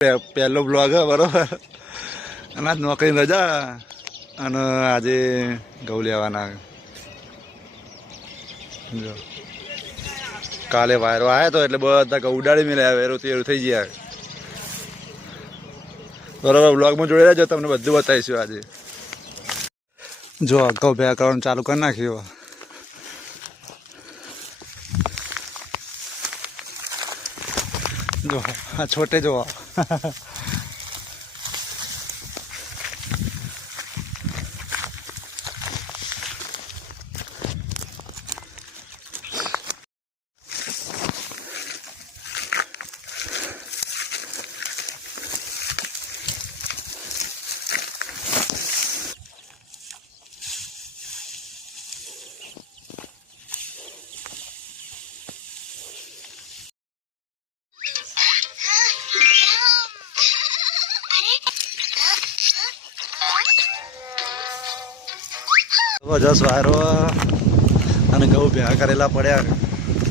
પહેલો બ્લોગ હે બરોબર. અને આજ નોકરી રજા અને આજે ઘઉં લેવાના. જો કાલે વાયરો આવ્યો તો એટલે બધા ઘઉં ઉડાડી મેળ્યા વેરું તેરું થઈ ગયા. બરોબર બ્લોગમાં જોઈ રહેજો, તમને બધું બતાવીશું આજે. જો ઘઉં ભેગા કરવાનું ચાલુ કરી નાખ્યું. જો આ છોટે જો જબરજસ્ત વાયરો અને ઘઉં ભેગા કરેલા પડ્યા.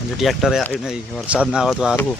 ટ્રેક્ટરે આવી નહીં, વરસાદ ના આવે તો સારું.